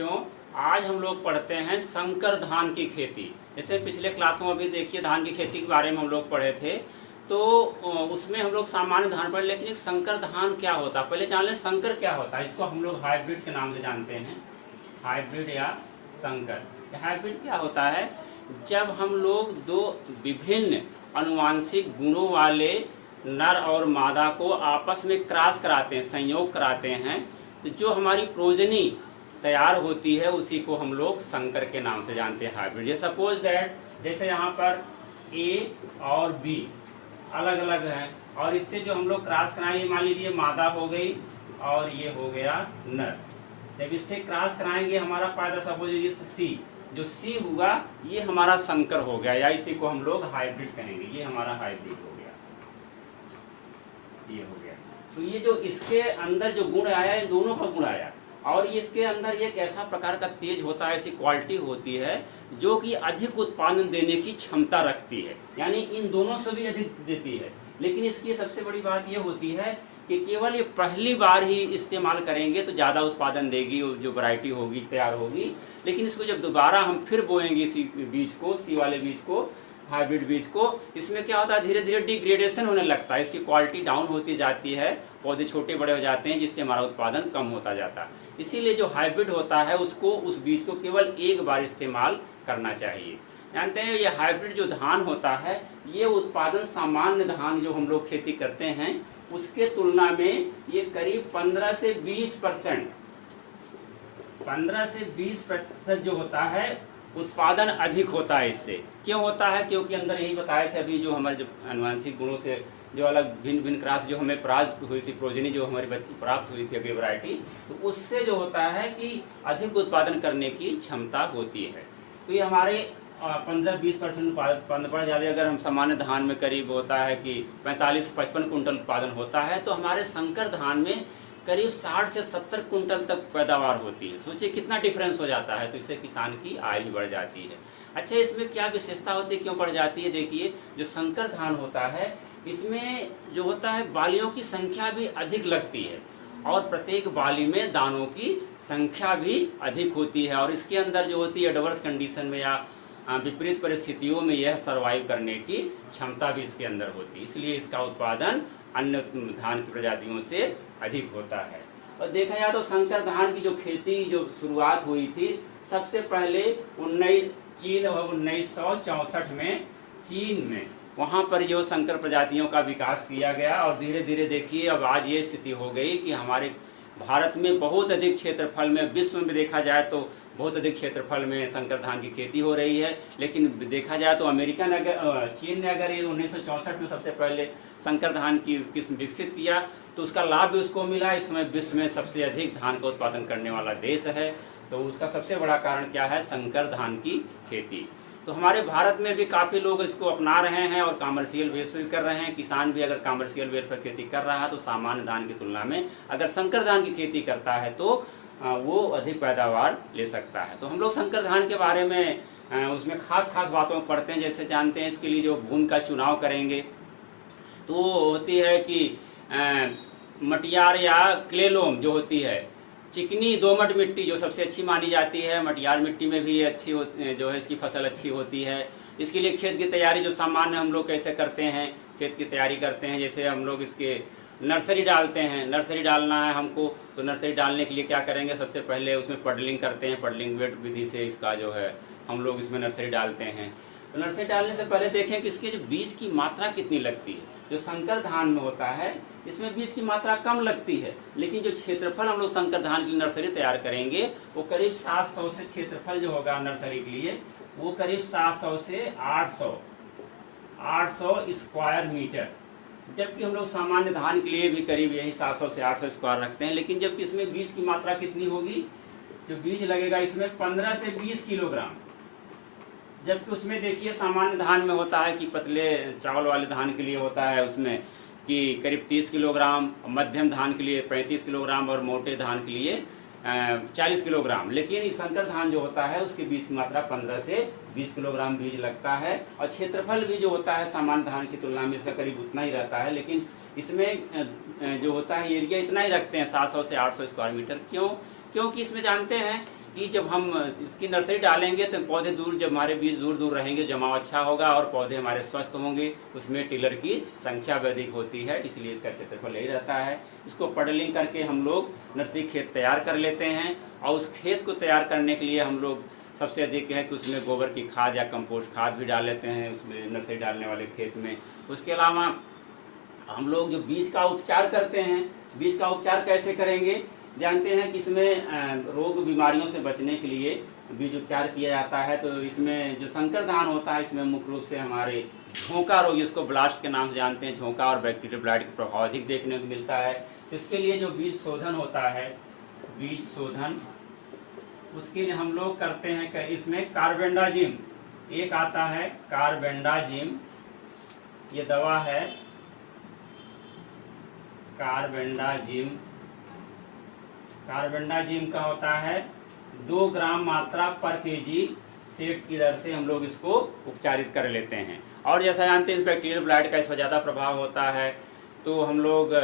बच्चों, आज हम लोग पढ़ते हैं संकर धान की खेती। जैसे पिछले क्लासों में भी देखिए धान की खेती के बारे में हम लोग पढ़े थे, तो उसमें हम लोग सामान्य धान पढ़े, लेकिन एक संकर धान क्या होता है पहले जान लें। संकर क्या होता है, इसको हम लोग हाइब्रिड के नाम से जानते हैं, हाइब्रिड या संकर। हाइब्रिड क्या होता है, जब हम लोग दो विभिन्न अनुवांशिक गुणों वाले नर और मादा को आपस में क्रॉस कराते हैं, संयोग कराते हैं, तो जो हमारी प्रोजनी तैयार होती है उसी को हम लोग संकर के नाम से जानते हैं, हाइब्रिड। ये सपोज दैट जैसे यहाँ पर ए और बी अलग अलग हैं, और इससे जो हम लोग क्रॉस कराएंगे, मान लीजिए मादा हो गई और ये हो गया नर। जब इससे क्रॉस कराएंगे हमारा फायदा सपोज ये सी, जो सी हुआ ये हमारा संकर हो गया, या इसी को हम लोग हाइब्रिड कहेंगे। ये हमारा हाइब्रिड हो गया, ये हो गया। तो ये जो इसके अंदर जो गुण आया है, दोनों का गुण आया, और इसके अंदर एक ऐसा प्रकार का तेज होता है, ऐसी क्वालिटी होती है जो कि अधिक उत्पादन देने की क्षमता रखती है, यानी इन दोनों से भी अधिक देती है। लेकिन इसकी सबसे बड़ी बात ये होती है कि केवल ये पहली बार ही इस्तेमाल करेंगे तो ज़्यादा उत्पादन देगी, जो वैरायटी होगी तैयार होगी। लेकिन इसको जब दोबारा हम फिर बोएंगे इसी बीज को, सी वाले बीज को, हाइब्रिड बीज को, इसमें क्या होता है धीरे धीरे डिग्रेडेशन होने लगता है, इसकी क्वालिटी डाउन होती जाती है, पौधे छोटे बड़े हो जाते हैं, जिससे हमारा उत्पादन कम होता जाता है। इसीलिए जो हाइब्रिड होता है उसको, उस बीज को केवल एक बार इस्तेमाल करना चाहिए। जानते हैं ये हाइब्रिड जो धान होता है, ये उत्पादन सामान्य धान जो हम लोग खेती करते हैं उसके तुलना में ये करीब 15 से 20% 15 से 20% जो होता है उत्पादन अधिक होता है। इससे क्यों होता है, क्योंकि अंदर यही बताए थे अभी, जो हमारे जो आनुवंशिक गुणों से जो अलग भिन्न भिन्न क्रॉस जो हमें प्राप्त हुई थी, प्रोजनी जो हमारी प्राप्त हुई थी अगली वैरायटी, तो उससे जो होता है कि अधिक उत्पादन करने की क्षमता होती है। तो ये हमारे 15-20% उत्पादन बढ़ जाते। अगर हम सामान्य धान में करीब होता है कि 45-55 कुंटल उत्पादन होता है, तो हमारे संकर धान में करीब 60 से 70 कुंटल तक पैदावार होती है। सोचिए कितना डिफरेंस हो जाता है। तो इससे किसान की आय भी बढ़ जाती है। अच्छा, इसमें क्या विशेषता होती है, क्यों बढ़ जाती है? देखिए, जो संकर धान होता है इसमें जो होता है बालियों की संख्या भी अधिक लगती है, और प्रत्येक बाली में दानों की संख्या भी अधिक होती है, और इसके अंदर जो होती है एडवर्स कंडीशन में या विपरीत परिस्थितियों में यह सर्वाइव करने की क्षमता भी इसके अंदर होती है। इसलिए इसका उत्पादन अन्य धान की प्रजातियों से अधिक होता है। और देखा जाए तो संकर धान की जो खेती जो शुरुआत हुई थी, सबसे पहले 1964 में चीन में, वहाँ पर जो संकर प्रजातियों का विकास किया गया, और धीरे धीरे देखिए अब आज ये स्थिति हो गई कि हमारे भारत में बहुत अधिक क्षेत्रफल में, विश्व में देखा जाए तो बहुत अधिक क्षेत्रफल में संकर धान की खेती हो रही है। लेकिन देखा जाए तो अमेरिका ने अगर, चीन ने अगर ये 1964 में सबसे पहले संकर धान की किस्म विकसित किया, तो उसका लाभ भी उसको मिला। इस समय विश्व में सबसे अधिक धान का उत्पादन करने वाला देश है। तो उसका सबसे बड़ा कारण क्या है? संकर धान की खेती। तो हमारे भारत में भी काफ़ी लोग इसको अपना रहे हैं और कॉमर्शियल बेस पर भी कर रहे हैं। किसान भी अगर कॉमर्शियल बेस पर खेती कर रहा है तो सामान्य धान की तुलना में अगर संकर धान की खेती करता है तो वो अधिक पैदावार ले सकता है। तो हम लोग संकर धान के बारे में उसमें खास बातों को पढ़ते हैं। जैसे जानते हैं इसके लिए जो भूमि का चुनाव करेंगे तो वो होती है कि मटियार या क्लेलोम जो होती है, चिकनी दोमट मिट्टी जो सबसे अच्छी मानी जाती है। मटियार मिट्टी में भी अच्छी जो है इसकी फसल अच्छी होती है। इसके लिए खेत की तैयारी जो सामान्य हम लोग कैसे करते हैं, खेत की तैयारी करते हैं, जैसे हम लोग इसके नर्सरी डालते हैं। नर्सरी डालना है हमको, तो नर्सरी डालने के लिए क्या करेंगे? सबसे पहले उसमें पडलिंग करते हैं। पडलिंग वेट विधि से इसका जो है हम लोग इसमें नर्सरी डालते हैं। तो नर्सरी डालने से पहले देखें कि इसके जो बीज की मात्रा कितनी लगती है। जो संकर धान में होता है इसमें बीज की मात्रा कम लगती है, लेकिन जो क्षेत्रफल हम लोग संकर धान के लिए नर्सरी तैयार करेंगे वो करीब 700 से, क्षेत्रफल जो होगा नर्सरी के लिए वो करीब 700 से 800 स्क्वायर मीटर। जबकि हम लोग सामान्य धान के लिए भी करीब यही 700 से 800 स्क्वायर रखते हैं। लेकिन जबकि इसमें बीज की मात्रा कितनी होगी? जो बीज लगेगा इसमें 15 से 20 किलोग्राम। जबकि उसमें देखिए सामान्य धान में होता है कि पतले चावल वाले धान के लिए होता है उसमें कि करीब 30 किलोग्राम, मध्यम धान के लिए 35 किलोग्राम और मोटे धान के लिए 40 किलोग्राम। लेकिन इस संकर धान जो होता है उसके बीज की मात्रा 15 से 20 किलोग्राम बीज लगता है, और क्षेत्रफल भी जो होता है सामान्य धान की तुलना में इसका करीब उतना ही रहता है। लेकिन इसमें जो होता है एरिया इतना ही रखते हैं 700 से 800 स्क्वायर मीटर। क्यों? क्योंकि इसमें जानते हैं कि जब हम इसकी नर्सरी डालेंगे तो पौधे दूर, जब हमारे बीज दूर दूर रहेंगे, जमाव अच्छा होगा और पौधे हमारे स्वस्थ होंगे, उसमें टिलर की संख्या भी अधिक होती है, इसलिए इसका क्षेत्रफल यही रहता है। इसको पडलिंग करके हम लोग नर्सरी खेत तैयार कर लेते हैं, और उस खेत को तैयार करने के लिए हम लोग सबसे अधिक है कि उसमें गोबर की खाद या कंपोस्ट खाद भी डाल लेते हैं उसमें नर्सरी डालने वाले खेत में। उसके अलावा हम लोग जो बीज का उपचार करते हैं, बीज का उपचार कैसे करेंगे, जानते हैं कि इसमें रोग बीमारियों से बचने के लिए बीज उपचार किया जाता है। तो इसमें जो संकर धान होता है, इसमें मुख्य रूप से हमारे झोंका रोग, जिसको ब्लास्ट के नाम से जानते हैं, झोंका और बैक्टीरियल ब्लाइट का प्रभाव अधिक देखने को मिलता है। तो इसके लिए जो बीज शोधन होता है, बीज शोधन, उसके लिए हम लोग करते हैं कि इसमें कार्बेंडाजिम एक आता है, कार्बेंडाजिम, ये दवा है कार्बेंडाजिम। कार्बेंडाजिम का होता है 2 ग्राम मात्रा पर केजी सेट की दर से हम लोग इसको उपचारित कर लेते हैं। और जैसा जानते हैं बैक्टीरियल ब्लाइट का इस पर ज़्यादा प्रभाव होता है, तो हम लोग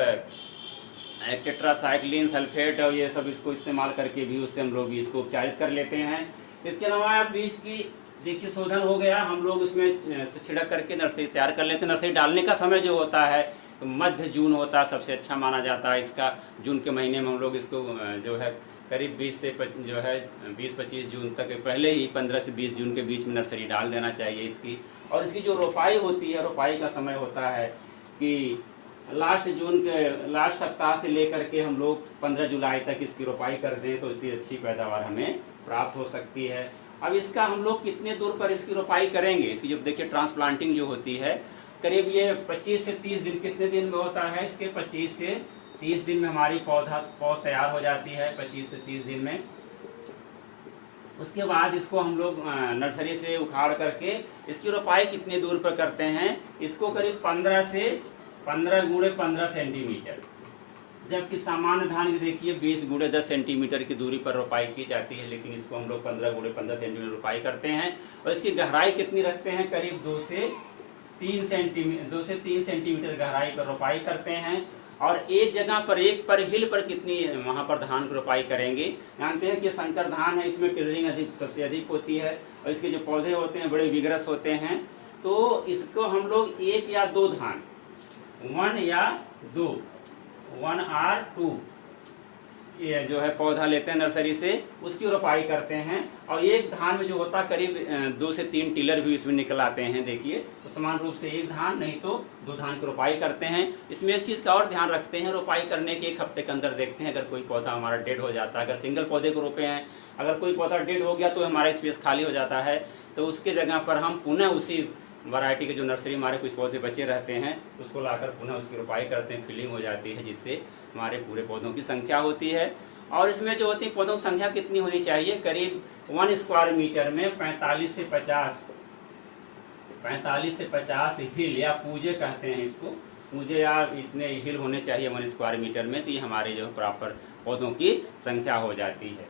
टेट्रासाइक्लिन सल्फेट और ये सब इसको इस्तेमाल करके भी उससे हम लोग बीज को उपचारित कर लेते हैं। इसके अलावा बीज की देखिए शोधन हो गया, हम लोग इसमें छिड़क करके नर्सरी तैयार कर लेते हैं। नर्सरी डालने का समय जो होता है तो मध्य जून होता है, सबसे अच्छा माना जाता है इसका। जून के महीने में हम लोग इसको जो है करीब 20 से जो है 20-25 जून तक, पहले ही 15 से 20 जून के बीच में नर्सरी डाल देना चाहिए इसकी। और इसकी जो रोपाई होती है, रोपाई का समय होता है कि लास्ट जून के लास्ट सप्ताह से लेकर के हम लोग 15 जुलाई तक इसकी रोपाई कर दें तो इसकी अच्छी पैदावार हमें प्राप्त हो सकती है। अब इसका हम लोग कितने दूर पर इसकी रोपाई करेंगे, इसकी जो देखिए ट्रांसप्लांटिंग जो होती है करीब ये 25 से 30 दिन, कितने दिन में होता है, इसके 25 से 30 दिन में हमारी पौध तैयार हो जाती है, 25 से 30 दिन में। उसके बाद इसको हम लोग नर्सरी से उखाड़ करके इसकी रोपाई कितने दूर पर करते हैं, इसको करीब 15 से 15 गुणे 15 सेंटीमीटर, जबकि सामान्य धान की देखिए 20 गुणे 10 सेंटीमीटर की दूरी पर रोपाई की जाती है, लेकिन इसको हम लोग 15 गुणे 15 सेंटीमीटर रोपाई करते हैं। और इसकी गहराई कितनी रखते हैं, करीब 2 से 3 सेंटीमीटर गहराई पर रोपाई करते हैं। और एक जगह पर, एक पर हिल पर कितनी वहाँ पर धान की रोपाई करेंगे, जानते हैं कि संकर धान है, इसमें टिलरिंग सबसे अधिक होती है और इसके जो पौधे होते हैं बड़े विगरस होते हैं। तो इसको हम लोग 1 या 2 धान, 1 या 2, 1 or 2 ये जो है पौधा लेते हैं नर्सरी से, उसकी रोपाई करते हैं। और एक धान में जो होता है करीब 2 से 3 टिलर भी इसमें निकल आते हैं। देखिए तो समान रूप से एक धान नहीं तो 2 धान की रोपाई करते हैं। इसमें इस चीज़ का और ध्यान रखते हैं, रोपाई करने के 1 हफ्ते के अंदर देखते हैं अगर कोई पौधा हमारा डेड हो जाता है, अगर सिंगल पौधे को रोपे हैं, अगर कोई पौधा डेड हो गया तो हमारा स्पेस खाली हो जाता है, तो उसके जगह पर हम पुनः उसी वैरायटी के जो नर्सरी हमारे कुछ पौधे बचे रहते हैं उसको लाकर पुनः उसकी रोपाई करते हैं, फिलिंग हो जाती है, जिससे हमारे पूरे पौधों की संख्या होती है। और इसमें जो होती है पौधों की संख्या कितनी होनी चाहिए, करीब 1 स्क्वायर मीटर में 45 से 50 हिल या पूजे कहते हैं इसको, पूजे या इतने हिल होने चाहिए 1 स्क्वायर मीटर में, तो ये हमारे जो प्रॉपर पौधों की संख्या हो जाती है।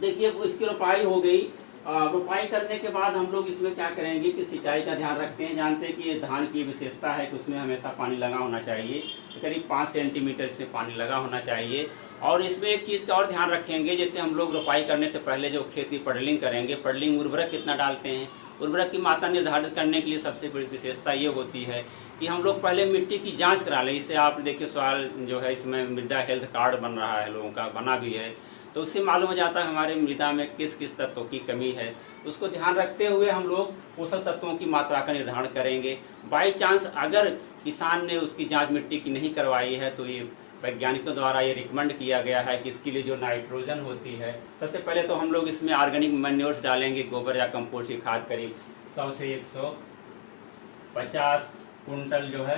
देखिए इसकी रोपाई हो गई। रोपाई करने के बाद हम लोग इसमें क्या करेंगे कि सिंचाई का ध्यान रखते हैं। जानते हैं कि ये धान की विशेषता है कि उसमें हमेशा पानी लगा होना चाहिए, तो करीब 5 सेंटीमीटर से पानी लगा होना चाहिए। और इसमें एक चीज़ का और ध्यान रखेंगे, जैसे हम लोग रोपाई करने से पहले जो खेत की पडलिंग करेंगे, पडलिंग उर्वरक कितना डालते हैं, उर्वरक की मात्रा निर्धारित करने के लिए सबसे बड़ी विशेषता ये होती है कि हम लोग पहले मिट्टी की जाँच करा लें। इससे आप देखिए सवाल जो है इसमें मृदा हेल्थ कार्ड बन रहा है, लोगों का बना भी है, तो उससे मालूम हो जाता है हमारे मृदा में किस किस तत्वों की कमी है। उसको ध्यान रखते हुए हम लोग पोषक तत्वों की मात्रा का निर्धारण करेंगे। बाई चांस अगर किसान ने उसकी जांच मिट्टी की नहीं करवाई है तो ये वैज्ञानिकों द्वारा ये रिकमेंड किया गया है कि इसके लिए जो नाइट्रोजन होती है, सबसे पहले तो हम लोग इसमें ऑर्गेनिक मैन्योर्स डालेंगे, गोबर या कंपोस्ट की खाद करीब 100 से 150 कुंटल जो है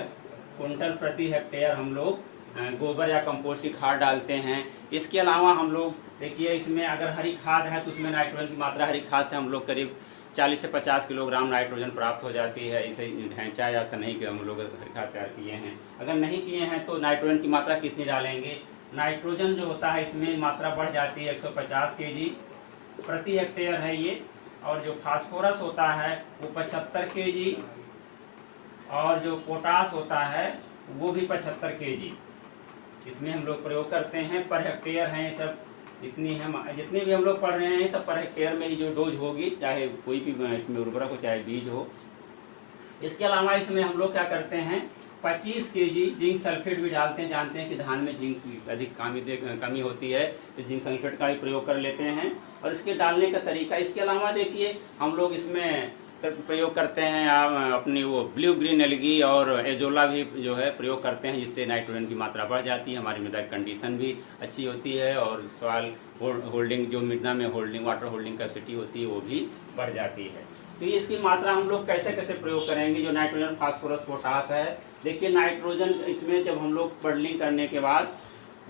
कुंटल प्रति हेक्टेयर हम लोग गोबर या कंपोस्ट की खाद डालते हैं। इसके अलावा हम लोग देखिए इसमें अगर हरी खाद है तो उसमें नाइट्रोजन की मात्रा हरी खाद से हम लोग करीब 40 से 50 किलोग्राम नाइट्रोजन प्राप्त हो जाती है। इसे ढैंचा या सनई के हम लोग हरी खाद तैयार किए हैं। अगर नहीं किए हैं तो नाइट्रोजन की मात्रा कितनी डालेंगे, नाइट्रोजन जो होता है इसमें मात्रा बढ़ जाती है 150 kg प्रति हेक्टेयर है ये। और जो फास्फोरस होता है वो 75 kg और जो पोटास होता है वो भी 75 kg इसमें हम लोग प्रयोग करते हैं पर हेक्टेयर हैं ये सब। जितने भी हम लोग पढ़ रहे हैं सब पर हेक्टेयर में ही जो डोज होगी, चाहे कोई भी इसमें उर्वरक हो चाहे बीज हो। इसके अलावा इसमें हम लोग क्या करते हैं 25 केजी जिंक सल्फेट भी डालते हैं। जानते हैं कि धान में जिंक की अधिक कमी होती है, तो जिंक सल्फेट का भी प्रयोग कर लेते हैं। और इसके डालने का तरीका, इसके अलावा देखिए हम लोग इसमें प्रयोग करते हैं अपनी वो ब्लू ग्रीन एल्गी और एजोला भी जो है प्रयोग करते हैं, जिससे नाइट्रोजन की मात्रा बढ़ जाती है, हमारी मृदा की कंडीशन भी अच्छी होती है और सॉइल होल्डिंग जो मृदा में होल्डिंग वाटर होल्डिंग कैपेसिटी होती है वो भी बढ़ जाती है। तो ये इसकी मात्रा हम लोग कैसे कैसे प्रयोग करेंगे। जो नाइट्रोजन फास्फोरस पोटास है, देखिए नाइट्रोजन इसमें जब हम लोग बडलिंग करने के बाद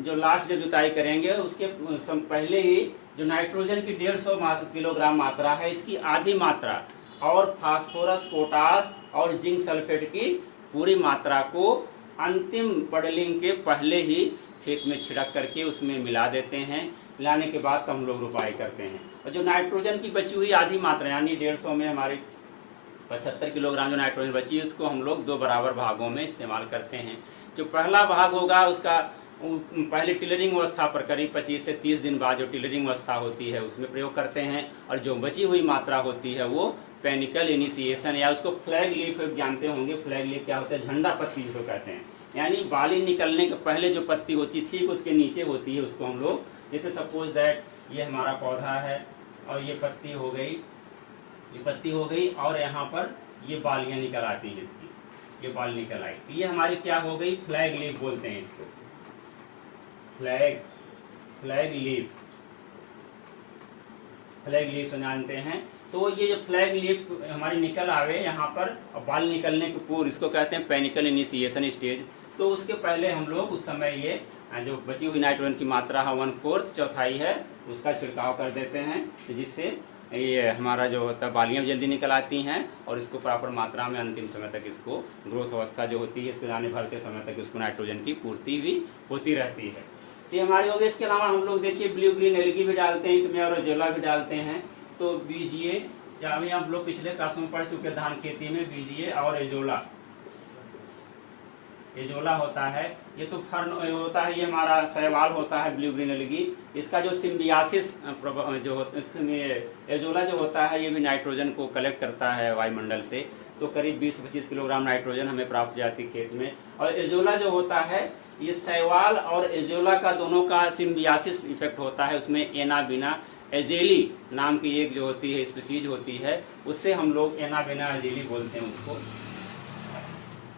जो लास्ट जब जुताई करेंगे उसके पहले ही जो नाइट्रोजन की 150 किलोग्राम मात्रा है, इसकी आधी मात्रा और फास्फोरस पोटास और जिंक सल्फेट की पूरी मात्रा को अंतिम बडलिंग के पहले ही खेत में छिड़क करके उसमें मिला देते हैं। मिलाने के बाद हम लोग रुपाई करते हैं। और जो नाइट्रोजन की बची हुई आधी मात्रा यानी 150 में हमारी 75 किलोग्राम जो नाइट्रोजन बची है, उसको हम लोग 2 बराबर भागों में इस्तेमाल करते हैं। जो पहला भाग होगा उसका पहले टिलरिंग अवस्था पर करीब 25 से 30 दिन बाद जो टिलरिंग अवस्था होती है उसमें प्रयोग करते हैं। और जो बची हुई मात्रा होती है वो पेनिकल इनिशिएशन या उसको फ्लैग लीफ जानते होंगे। फ्लैग लीफ क्या होता है, झंडा पत्ती जिसको कहते हैं, यानी बाली निकलने के पहले जो पत्ती होती है ठीक उसके नीचे होती है, उसको हम लोग जैसे सपोज दैट ये हमारा पौधा है और ये पत्ती हो गई, ये पत्ती हो गई और यहाँ पर ये बालियाँ निकल आती हैं, इसकी ये बाल निकल आई, ये हमारी क्या हो गई फ्लैग लीफ बोलते हैं इसको, फ्लैग लीफ जानते हैं। तो ये जो फ्लैग लीफ हमारी निकल आवे यहाँ पर और बाल निकलने के पूर्व इसको कहते हैं पेनिकल इनिशिएशन स्टेज। तो उसके पहले हम लोग उस समय ये जो बची हुई नाइट्रोजन की मात्रा है 1/4 चौथाई है उसका छिड़काव कर देते हैं, जिससे ये हमारा जो होता है बालियाँ जल्दी निकल आती हैं और इसको प्रॉपर मात्रा में अंतिम समय तक इसको ग्रोथ अवस्था जो होती है इसके जाने भर के समय तक इसको नाइट्रोजन की पूर्ति भी होती रहती है। तो हमारे हो गए। इसके अलावा हम लोग देखिए ब्लू ग्रीन एल्गी भी डालते हैं इसमें और एजोला भी डालते हैं। तो बीजिए, जहाँ हम लोग पिछले क्लास में पढ़ चुके धान खेती में बीजिए और एजोला होता है, ये तो फर्न होता है, ये हमारा शैवाल होता है ब्लू ग्रीन एल्गी। इसका जो सिम्बियासिस जो होता है इसमें एजोला जो होता है ये भी नाइट्रोजन को कलेक्ट करता है वायुमंडल से, तो करीब 20-25 किलोग्राम नाइट्रोजन हमें प्राप्त हो जाती खेत में। और एजोला जो होता है ये शैवाल और एजोला का दोनों का सिम्बियासिस इफेक्ट होता है, उसमें एनाबिना एजेली नाम की एक जो होती है स्पीसीज होती है, उससे हम लोग एनाबिना एजेली बोलते हैं उसको,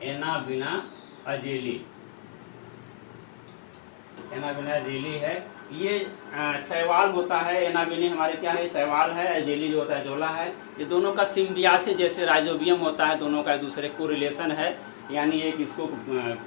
एनाबिना एजेली है। ये शैवाल होता है, एनाबिनी हमारे क्या है शैवाल है, एजेली जो होता है एजोला है। ये दोनों का सिम्बियासिस जैसे राइजोबियम होता है, दोनों का एक दूसरे को रिलेशन है, यानी एक इसको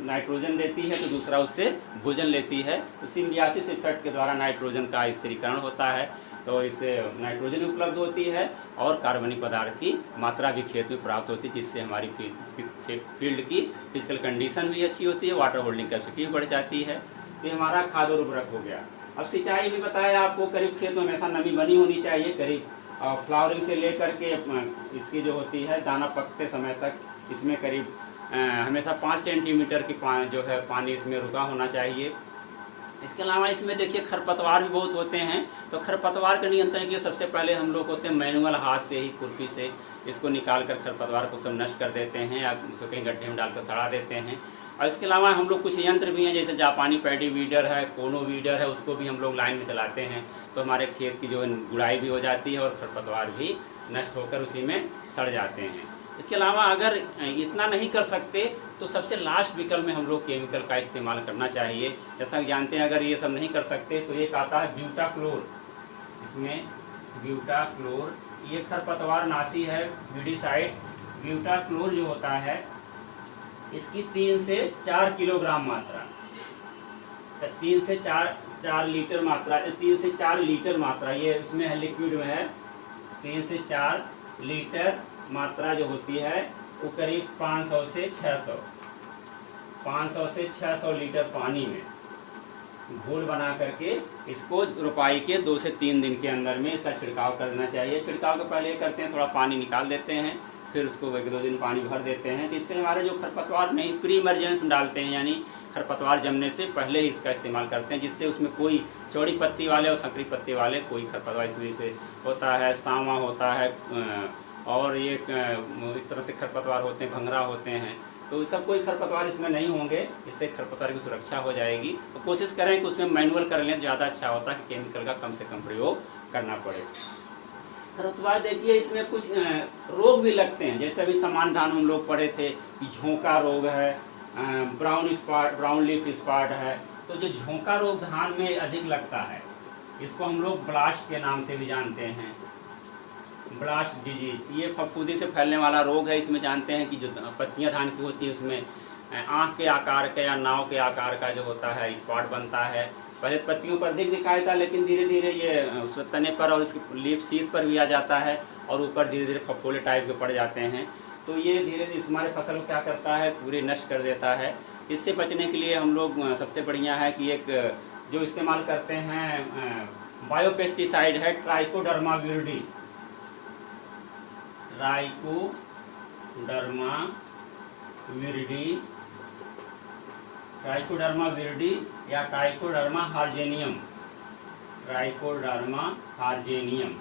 नाइट्रोजन देती है तो दूसरा उससे भोजन लेती है। तो सिम्बियासिस इफेक्ट के द्वारा नाइट्रोजन का स्थिरीकरण होता है, तो इससे नाइट्रोजन उपलब्ध होती है और कार्बनिक पदार्थ की मात्रा भी खेत में प्राप्त होती है, जिससे हमारी फील्ड की फिजिकल कंडीशन भी अच्छी होती है, वाटर होल्डिंग कैपेसिटी बढ़ जाती है। तो हमारा खाद और उर्वरक हो गया। अब सिंचाई भी बताया आपको, करीब खेत में हमेशा नमी बनी होनी चाहिए, करीब फ्लावरिंग से लेकर के इसकी जो होती है दाना पकते समय तक इसमें करीब हमेशा 5 सेंटीमीटर की जो है पानी इसमें रुका होना चाहिए। इसके अलावा इसमें देखिए खरपतवार भी बहुत होते हैं, तो खरपतवार के नियंत्रण के लिए सबसे पहले हम लोग होते हैं मैनुअल हाथ से ही खुरपी से इसको निकाल कर खरपतवार को सब नष्ट कर देते हैं या उसको कहीं गड्ढे में डालकर सड़ा देते हैं। और इसके अलावा हम लोग कुछ यंत्र भी हैं जैसे जापानी पैडी वीडर है, कोनो वीडर है, उसको भी हम लोग लाइन में चलाते हैं, तो हमारे खेत की जो गुड़ाई भी हो जाती है और खरपतवार भी नष्ट होकर उसी में सड़ जाते हैं। इसके अलावा अगर इतना नहीं कर सकते तो सबसे लास्ट विकल्प में हम लोग केमिकल का इस्तेमाल करना चाहिए। जैसा कि जानते हैं अगर ये सब नहीं कर सकते तो एक आता है ब्यूटाक्लोर, इसमें ब्यूटाक्लोर ये खरपतवार नाशी है वीडिसाइड। ब्यूटाक्लोर जो होता है इसकी 3 से 4 किलोग्राम मात्रा, 3 से 4 लीटर मात्रा, 3 से 4 लीटर मात्रा ये उसमें है, लिक्विड में है। 3 से 4 लीटर मात्रा जो होती है वो करीब 500 से 600 लीटर पानी में घोल बना करके इसको रोपाई के 2 से 3 दिन के अंदर में इसका छिड़काव कर देना चाहिए। छिड़काव के पहले करते हैं थोड़ा पानी निकाल देते हैं, फिर उसको 1-2 दिन पानी भर देते हैं। तो इससे हमारे जो खरपतवार नहीं प्री इमरजेंस डालते हैं, यानी खरपतवार जमने से पहले ही इसका इस्तेमाल करते हैं, जिससे उसमें कोई चौड़ी पत्ती वाले और संकरी पत्ती वाले कोई खरपतवार इसमें से होता है, सांवा होता है और ये इस तरह से खरपतवार होते हैं, भंगरा होते हैं, तो सब कोई खरपतवार इसमें नहीं होंगे। इससे खरपतवार की सुरक्षा हो जाएगी। तो कोशिश करें कि उसमें मैनुअल कर लें, ज़्यादा अच्छा होता है कि केमिकल का कम से कम प्रयोग करना पड़े। खरपतवार देखिए इसमें कुछ रोग भी लगते हैं, जैसे अभी समान धान हम लोग पढ़े थे कि झोंका रोग है, ब्राउन लीफ स्पॉट है। तो जो झोंका रोग धान में अधिक लगता है, इसको हम लोग ब्लास्ट के नाम से भी जानते हैं, ब्लास्ट डिजीज। ये फफूंदी से फैलने वाला रोग है। इसमें जानते हैं कि जो पत्तियां धान की होती है उसमें आँख के आकार का या नाव के आकार का जो होता है स्पॉट बनता है। पहले पत्तियों पर दिखाई था, लेकिन धीरे धीरे ये उस तने पर और इसकी लीफ सीध पर भी आ जाता है और ऊपर धीरे धीरे फफोले टाइप के पड़ जाते हैं। तो ये धीरे धीरे हमारे फसल को क्या करता है, पूरे नष्ट कर देता है। इससे बचने के लिए हम लोग सबसे बढ़िया है कि एक जो इस्तेमाल करते हैं बायोपेस्टिसाइड है ट्राइकोडर्मा विरिडी, ट्राइकोडर्मा विरिडी या ट्राइकोडर्मा हार्जेनियम,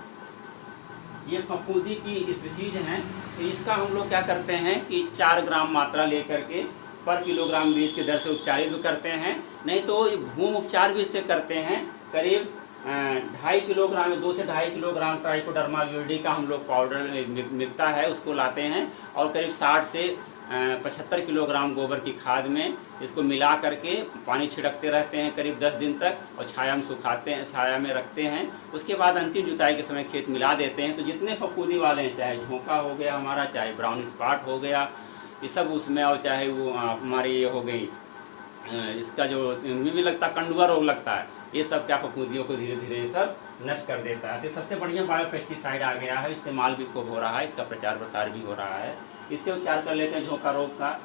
ये फफूंदी की स्पीशीज हैं। तो इसका हम लोग क्या करते हैं कि 4 ग्राम मात्रा लेकर के पर किलोग्राम बीज के दर से उपचारित भी करते हैं, नहीं तो घूम उपचार भी इससे करते हैं। करीब 2.5 किलोग्राम 2 से 2.5 किलोग्राम ट्राइकोडर्मा विरिडी का हम लोग पाउडर मिलता है, उसको लाते हैं और करीब 60 से 75 किलोग्राम गोबर की खाद में इसको मिला करके पानी छिड़कते रहते हैं करीब 10 दिन तक और छाया में सुखाते हैं, छाया में रखते हैं। उसके बाद अंतिम जुताई के समय खेत मिला देते हैं। तो जितने फफूंदी वाले हैं, चाहे झोंका हो गया हमारा, चाहे ब्राउन स्पॉट हो गया, ये सब उसमें, और चाहे वो हमारी ये हो गई इसका जो भी लगता कंडुआ रोग लगता है, ये सब क्या फफूंदियों को धीरे धीरे ये सब नष्ट कर देता है। तो सबसे बढ़िया बायोपेस्टिसाइड आ गया है, इस्तेमाल भी खूब हो रहा है, इसका प्रचार प्रसार भी हो रहा है। इससे उपचार कर लेते हैं झोंका रोग का।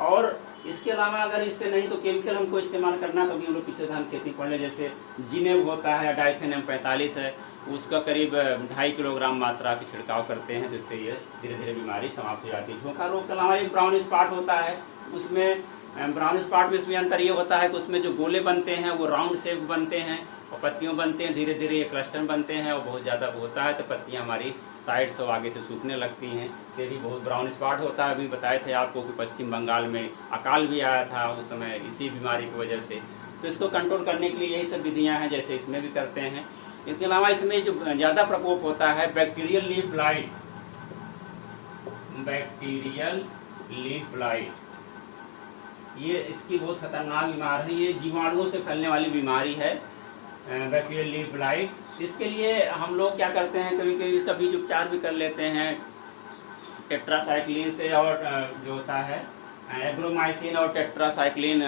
और इसके अलावा अगर इससे नहीं तो केमिकल हमको इस्तेमाल करना, क्योंकि हम लोग पिछले धान खेती पढ़ ले, जैसे जिनेब होता है, डाइथेनियम 45 है, उसका करीब 2.5 किलोग्राम मात्रा की छिड़काव करते हैं, जिससे ये धीरे धीरे बीमारी समाप्त हो जाती है। झोंका रोग के अलावा एक ब्राउन स्पॉट होता है, उसमें ब्राउन स्पॉट में इसमें अंतर ये होता है कि उसमें जो गोले बनते हैं वो राउंड शेप बनते हैं और पत्तियों बनते हैं, धीरे धीरे ये क्लस्टर बनते हैं और बहुत ज़्यादा होता है, तो पत्तियाँ हमारी साइड से आगे से सूखने लगती हैं। ये भी बहुत ब्राउन स्पॉट होता है। अभी बताए थे आपको कि पश्चिम बंगाल में अकाल भी आया था उस समय इसी बीमारी की वजह से। तो इसको कंट्रोल करने के लिए यही सब विधियाँ हैं, जैसे इसमें भी करते हैं। इसके अलावा इसमें जो ज़्यादा प्रकोप होता है बैक्टीरियल लीफ ब्लाइट, ये इसकी बहुत खतरनाक बीमारी है। ये जीवाणुओं से फैलने वाली बीमारी है बैक्टीरियल लीफ ब्लाइट। इसके लिए हम लोग क्या करते हैं, कभी कभी इसका बीज उपचार भी कर लेते हैं टेट्रासाइक्लिन से, और जो होता है एग्रोमाइसिन और टेट्रासाइक्लिन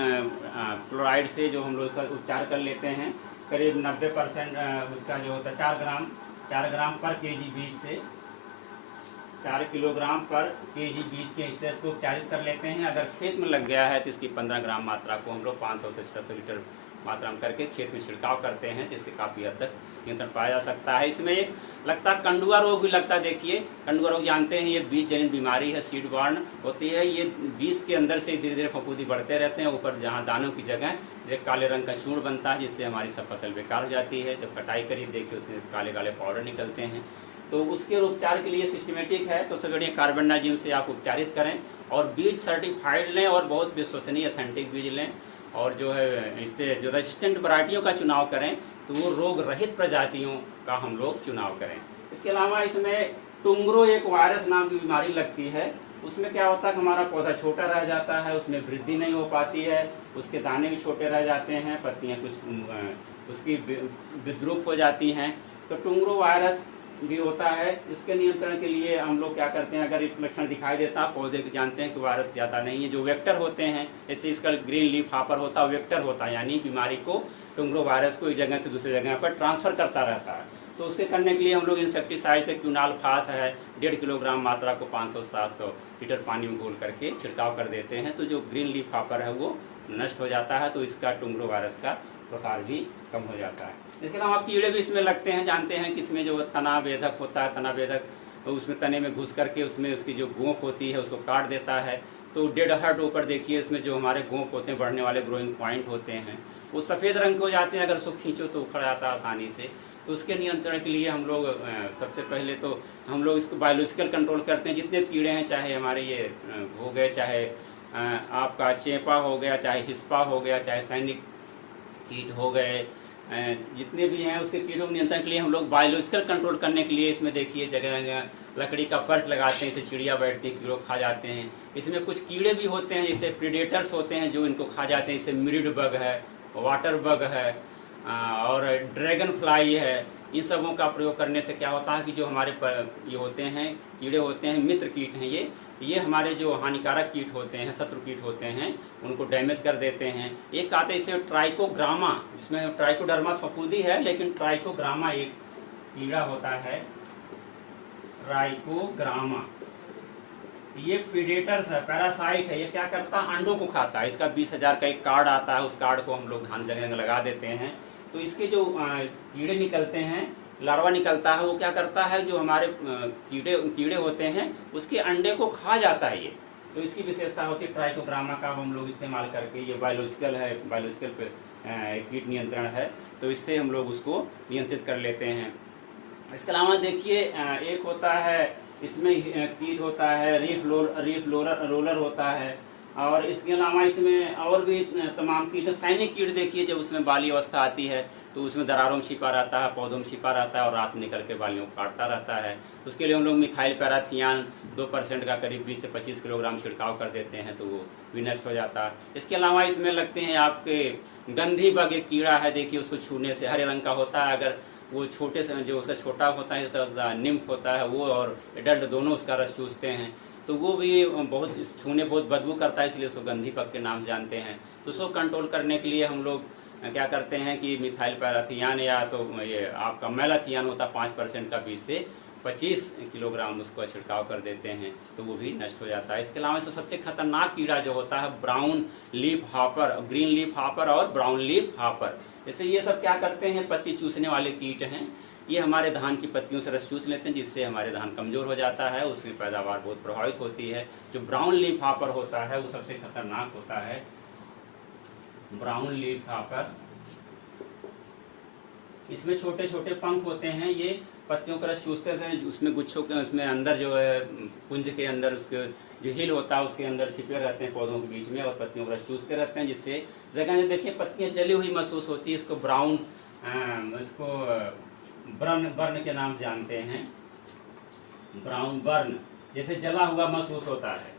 क्लोराइड से, जो हम लोग इसका उपचार कर लेते हैं। करीब 90% उसका जो होता है 4 ग्राम पर केजी बीज से 4 किलोग्राम पर केजी बीज के हिस्से इसको उपचारित कर लेते हैं। अगर खेत में लग गया है तो इसकी 15 ग्राम मात्रा को हम लोग 500 से 600 लीटर मात्रा में करके खेत में छिड़काव करते हैं, जिससे काफ़ी हद तक नियंत्रण पाया जा सकता है। इसमें एक लगता कंडुआ रोग भी लगता है। देखिए कंडुआ रोग जानते हैं, ये बीज जनित बीमारी है, सीड बॉर्न होती है। ये बीज के अंदर से धीरे धीरे फफूंदी बढ़ते रहते हैं, ऊपर जहाँ दानों की जगह एक काले रंग का चूर्ण बनता है, जिससे हमारी सब फसल बेकार हो जाती है। जब कटाई करी देखिए उसमें काले काले पाउडर निकलते हैं। तो उसके उपचार के लिए सिस्टमेटिक है, तो सबसे बढ़िया कार्बेंडाजिम से आप उपचारित करें और बीज सर्टिफाइड लें और बहुत विश्वसनीय ऑथेंटिक बीज लें। और जो है इससे जो रेजिस्टेंट वैरायटियों का चुनाव करें, तो वो रोग रहित प्रजातियों का हम लोग चुनाव करें। इसके अलावा इसमें टुंगरो एक वायरस नाम की बीमारी लगती है। उसमें क्या होता है कि हमारा पौधा छोटा रह जाता है, उसमें वृद्धि नहीं हो पाती है, उसके दाने भी छोटे रह जाते हैं, पत्तियाँ कुछ उसकी विद्रूप हो जाती हैं। तो टुंगरो वायरस भी होता है। इसके नियंत्रण के लिए हम लोग क्या करते हैं, अगर एक लक्षण दिखाई देता है पौधे को, जानते हैं कि वायरस ज़्यादा नहीं है, जो वेक्टर होते हैं, जैसे इसका ग्रीन लीफ हॉपर होता है, वेक्टर होता है, यानी बीमारी को टुंगरो वायरस को एक जगह से दूसरी जगह पर ट्रांसफ़र करता रहता है। तो उसके करने के लिए हम लोग इंसेक्टिसाइड से क्यूनालफास है 1.5 किलोग्राम मात्रा को 500-700 लीटर पानी में घोल करके छिड़काव कर देते हैं। तो जो ग्रीन लीफ हॉपर है वो नष्ट हो जाता है, तो इसका टुंगरो वायरस का प्रसार भी कम हो जाता है। इसके अलावा कीड़े भी इसमें लगते हैं, जानते हैं कि इसमें जो तना वेधक होता है, तना वेधक तो उसमें तने में घुस करके उसमें उसकी जो गोंप होती है उसको काट देता है। तो डेड हर्ट ऊपर देखिए, इसमें जो हमारे गोंप होते हैं, बढ़ने वाले ग्रोइंग पॉइंट होते हैं, वो सफ़ेद रंग के हो जाते हैं। अगर उसको खींचो तो उखड़ जाता है आसानी से। तो उसके नियंत्रण के लिए हम लोग सबसे पहले तो हम लोग इसको बायोलॉजिकल कंट्रोल करते हैं। जितने कीड़े हैं, चाहे हमारे ये हो गए, चाहे आपका चेपा हो गया, चाहे हिस्पा हो गया, चाहे सैनिक कीट हो गए, जितने भी हैं, उसके कीड़ों के नियंत्रण के लिए हम लोग बायोलॉजिकल कंट्रोल करने के लिए इसमें देखिए जगह जगह लकड़ी का पर्च लगाते हैं, इससे चिड़िया बैठती हैं, कीड़ों खा जाते हैं। इसमें कुछ कीड़े भी होते हैं जैसे प्रीडेटर्स होते हैं जो इनको खा जाते हैं, जैसे मिरिड बग है, वाटर बग है और ड्रैगन फ्लाई है। इन सबों का प्रयोग करने से क्या होता है कि जो हमारे ये होते हैं कीड़े होते हैं, मित्र कीट हैं, ये हमारे जो हानिकारक कीट होते हैं, शत्रु कीट होते हैं, उनको डैमेज कर देते हैं। एक आते हैं इसमें ट्राइकोग्रामा, इसमें ट्राइकोडर्मा फफूंदी है, लेकिन ट्राइकोग्रामा एक कीड़ा होता है, ट्राइकोग्रामा। ये प्रीडेटर्स है, पैरासाइट है। ये क्या करता है, अंडों को खाता है। इसका 20,000 का एक कार्ड आता है, उस कार्ड को हम लोग धान जगह लगा देते हैं। तो इसके जो कीड़े निकलते हैं, लार्वा निकलता है, वो क्या करता है, जो हमारे कीड़े होते हैं उसके अंडे को खा जाता है ये। तो इसकी विशेषता होती है ट्राइकोग्रामा का हम लोग इस्तेमाल करके। ये बायोलॉजिकल है, बायोलॉजिकल कीट नियंत्रण है, तो इससे हम लोग उसको नियंत्रित कर लेते हैं। इसके अलावा देखिए एक होता है, इसमें कीट होता है रीफ रोलर होता है, और इसके अलावा इसमें और भी तमाम कीट। सैनिक कीट देखिए, जब उसमें बाली अवस्था आती है तो उसमें दरारों में छिपा रहता है, पौधों में छिपा रहता है और रात में निकल के बालियों को काटता रहता है। उसके लिए हम लोग मिथाइल पैराथियान 2% का करीब 20 से 25 किलोग्राम छिड़काव कर देते हैं, तो वो भी नष्ट हो जाता है। इसके अलावा इसमें लगते हैं आपके गंधी बग, एक कीड़ा है, देखिए उसको छूने से हरे रंग का होता है। अगर वो छोटे से जो उसका छोटा होता है, इस तरह निम्फ होता है, वो और एडल्ट दोनों उसका रस चूसते हैं, तो वो भी बहुत छूने बहुत बदबू करता है, इसलिए उसको गंधी बग के नाम जानते हैं। तो उसको कंट्रोल करने के लिए हम लोग क्या करते हैं कि मिथाइल पैराथियान या तो ये आपका मेलाथियान होता है 5% का 20 से 25 किलोग्राम उसको छिड़काव कर देते हैं, तो वो भी नष्ट हो जाता है। इसके अलावा इसमें सबसे खतरनाक कीड़ा जो होता है brown leaf hopper, green leaf hopper और ब्राउन लीफ हॉपर। जैसे ये सब क्या करते हैं, पत्ती चूसने वाले कीट हैं। ये हमारे धान की पत्तियों से रस चूस लेते हैं, जिससे हमारे धान कमज़ोर हो जाता है, उसकी पैदावार बहुत प्रभावित होती है। जो ब्राउन लीफ हॉपर होता है वो सबसे खतरनाक होता है, ब्राउन लीफ हॉपर। इसमें छोटे छोटे पंख होते हैं, ये पत्तियों का रस चूसते हैं, उसमें गुच्छों के उसमें अंदर जो है पुंज के अंदर उसके जो हिल होता है उसके अंदर छिपे रहते हैं पौधों के बीच में, और पत्तियों का रस चूसते रहते हैं, जिससे जगह देखिए पत्तियां जली हुई महसूस होती है। इसको ब्राउन इसको बर्न के नाम जानते हैं, ब्राउन बर्न, जैसे जला हुआ महसूस होता है।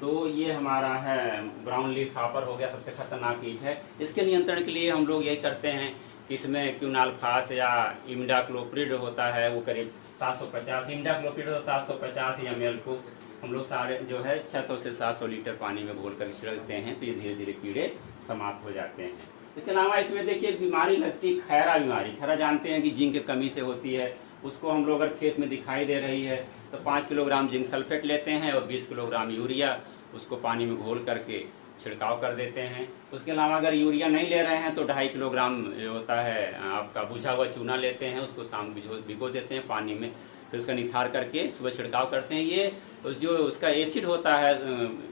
तो ये हमारा है ब्राउन लीफ हॉपर हो गया, सबसे खतरनाक कीट है। इसके नियंत्रण के लिए हम लोग यही करते हैं कि इसमें क्यूनाल्फास या इमिडाक्लोप्रिड होता है, वो करीब 750 इमिडाक्लोप्रिड 750 ml को हम लोग सारे जो है 600 से 700 लीटर पानी में घोल कर छिड़कते हैं, तो ये धीरे धीरे कीड़े समाप्त हो जाते हैं। इसके अलावा इसमें देखिए एक बीमारी लगती है, खैरा बीमारी। खैरा जानते हैं कि जिंक की कमी से होती है। उसको हम लोग अगर खेत में दिखाई दे रही है तो 5 किलोग्राम जिंक सल्फेट लेते हैं और 20 किलोग्राम यूरिया उसको पानी में घोल करके छिड़काव कर देते हैं। उसके अलावा अगर यूरिया नहीं ले रहे हैं तो 2.5 किलोग्राम जो होता है आपका बुझा हुआ चूना लेते हैं, उसको शाम भिगो देते हैं पानी में, फिर उसका निथार करके सुबह छिड़काव करते हैं। ये जो उसका एसिड होता है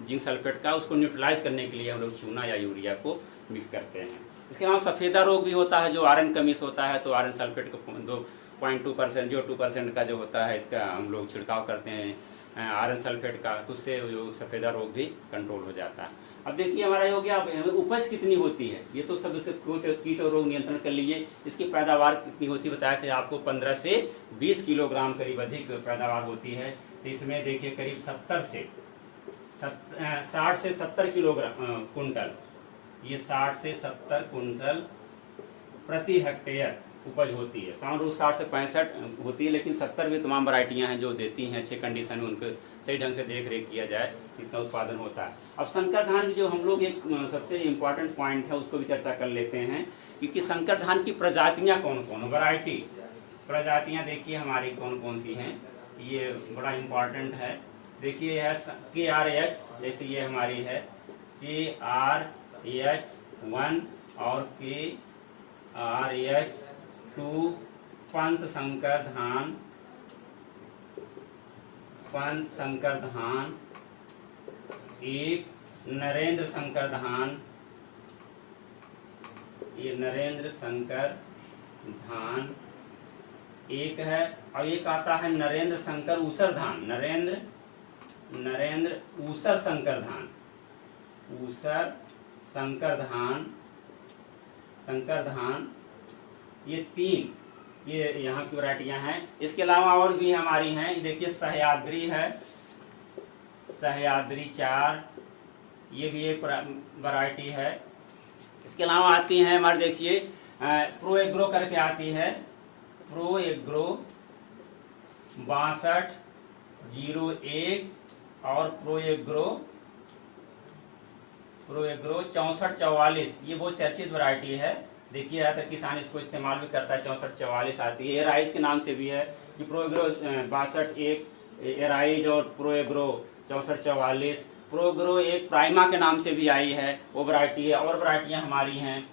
जिंक सल्फेट का, उसको न्यूट्रलाइज करने के लिए हम लोग चूना या यूरिया को मिक्स करते हैं। इसके अलावा सफ़ेदा रोग भी होता है, जो आयरन कमी से होता है, तो आयरन सल्फेट को 2.2% जो 2% का जो होता है, इसका हम लोग छिड़काव करते हैं आयरन सल्फेट का, तो उससे जो सफ़ेदा रोग भी कंट्रोल हो जाता है। अब देखिए हमारा ये हो गया, अब उपज कितनी होती है, ये तो सब इससे कीट और रोग नियंत्रण कर लिए। इसकी पैदावार कितनी होती है बताया था आपको, 15 से 20 किलोग्राम करीब अधिक पैदावार होती है। तो इसमें देखिए करीब 60 से 70 किलोग्राम कुंटल, ये 60 से 70 कुंटल प्रति हेक्टेयर उपज होती है। सामान्य रूप 60 से 65 होती है, लेकिन 70 भी तमाम वैरायटियां हैं जो देती हैं अच्छे कंडीशन में, उनको सही ढंग से देख रेख किया जाए, कितना उत्पादन होता है। अब संकर धान की जो हम लोग एक सबसे इम्पॉर्टेंट पॉइंट है उसको भी चर्चा कर लेते हैं, क्योंकि संकर धान की प्रजातियां कौन कौन, वैरायटी प्रजातियां देखिए हमारी कौन कौन सी हैं, ये बड़ा इम्पॉर्टेंट है। देखिए है KRH, जैसे ये हमारी है KRH1 और KRH2 पंत संकर धान पंत संकर धान, एक नरेंद्र संकर धान, ये नरेंद्र संकर धान एक है, और एक आता है नरेंद्र संकर ऊसर धान, नरेंद्र ऊसर संकर धान, ऊसर संकर धान, ये तीन, ये यहाँ की वैरायटियां हैं। इसके अलावा और भी हमारी हैं, ये देखिए सह्याद्री है, सह्याद्री 4, ये भी एक वैरायटी है। इसके अलावा आती है हमारे देखिए प्रो एग्रो करके आती है, प्रो एग्रो 6201 और प्रो एग्रो 6444, ये बहुत चर्चित वैरायटी है। देखिए ज़्यादातर किसान इसको इस्तेमाल भी करता है। 6444 आती है, एराइज के नाम से भी है। कि प्रो एग्रो 6201 एराइज और प्रो एग्रो 6444, प्रो एग्रो एक प्राइमा के नाम से भी आई है, वो वैरायटी है। और वैरायटियाँ हमारी हैं,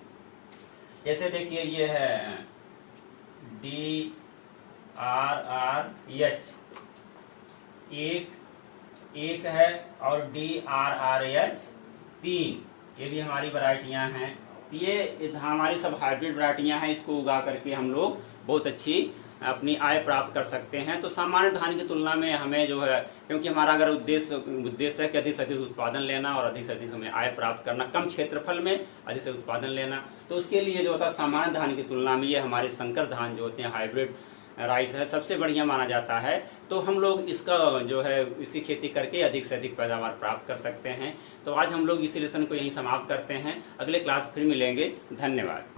जैसे देखिए ये है DRRH एक है, और DRRH 3, ये भी हमारी वैरायटियाँ हैं। ये हमारी सब हाइब्रिड वैरायटियाँ हैं, इसको उगा करके हम लोग बहुत अच्छी अपनी आय प्राप्त कर सकते हैं। तो सामान्य धान की तुलना में हमें जो है, क्योंकि हमारा अगर उद्देश्य है कि अधिक से अधिक उत्पादन लेना और अधिक से अधिक हमें आय प्राप्त करना, कम क्षेत्रफल में अधिक से उत्पादन लेना, तो उसके लिए जो होता है सामान्य धान की तुलना में ये हमारे संकर धान जो होते हैं, हाइब्रिड राइस है, सबसे बढ़िया माना जाता है। तो हम लोग इसका जो है इसी खेती करके अधिक से अधिक पैदावार प्राप्त कर सकते हैं। तो आज हम लोग इसी लेसन को यहीं समाप्त करते हैं, अगले क्लास फिर मिलेंगे। धन्यवाद।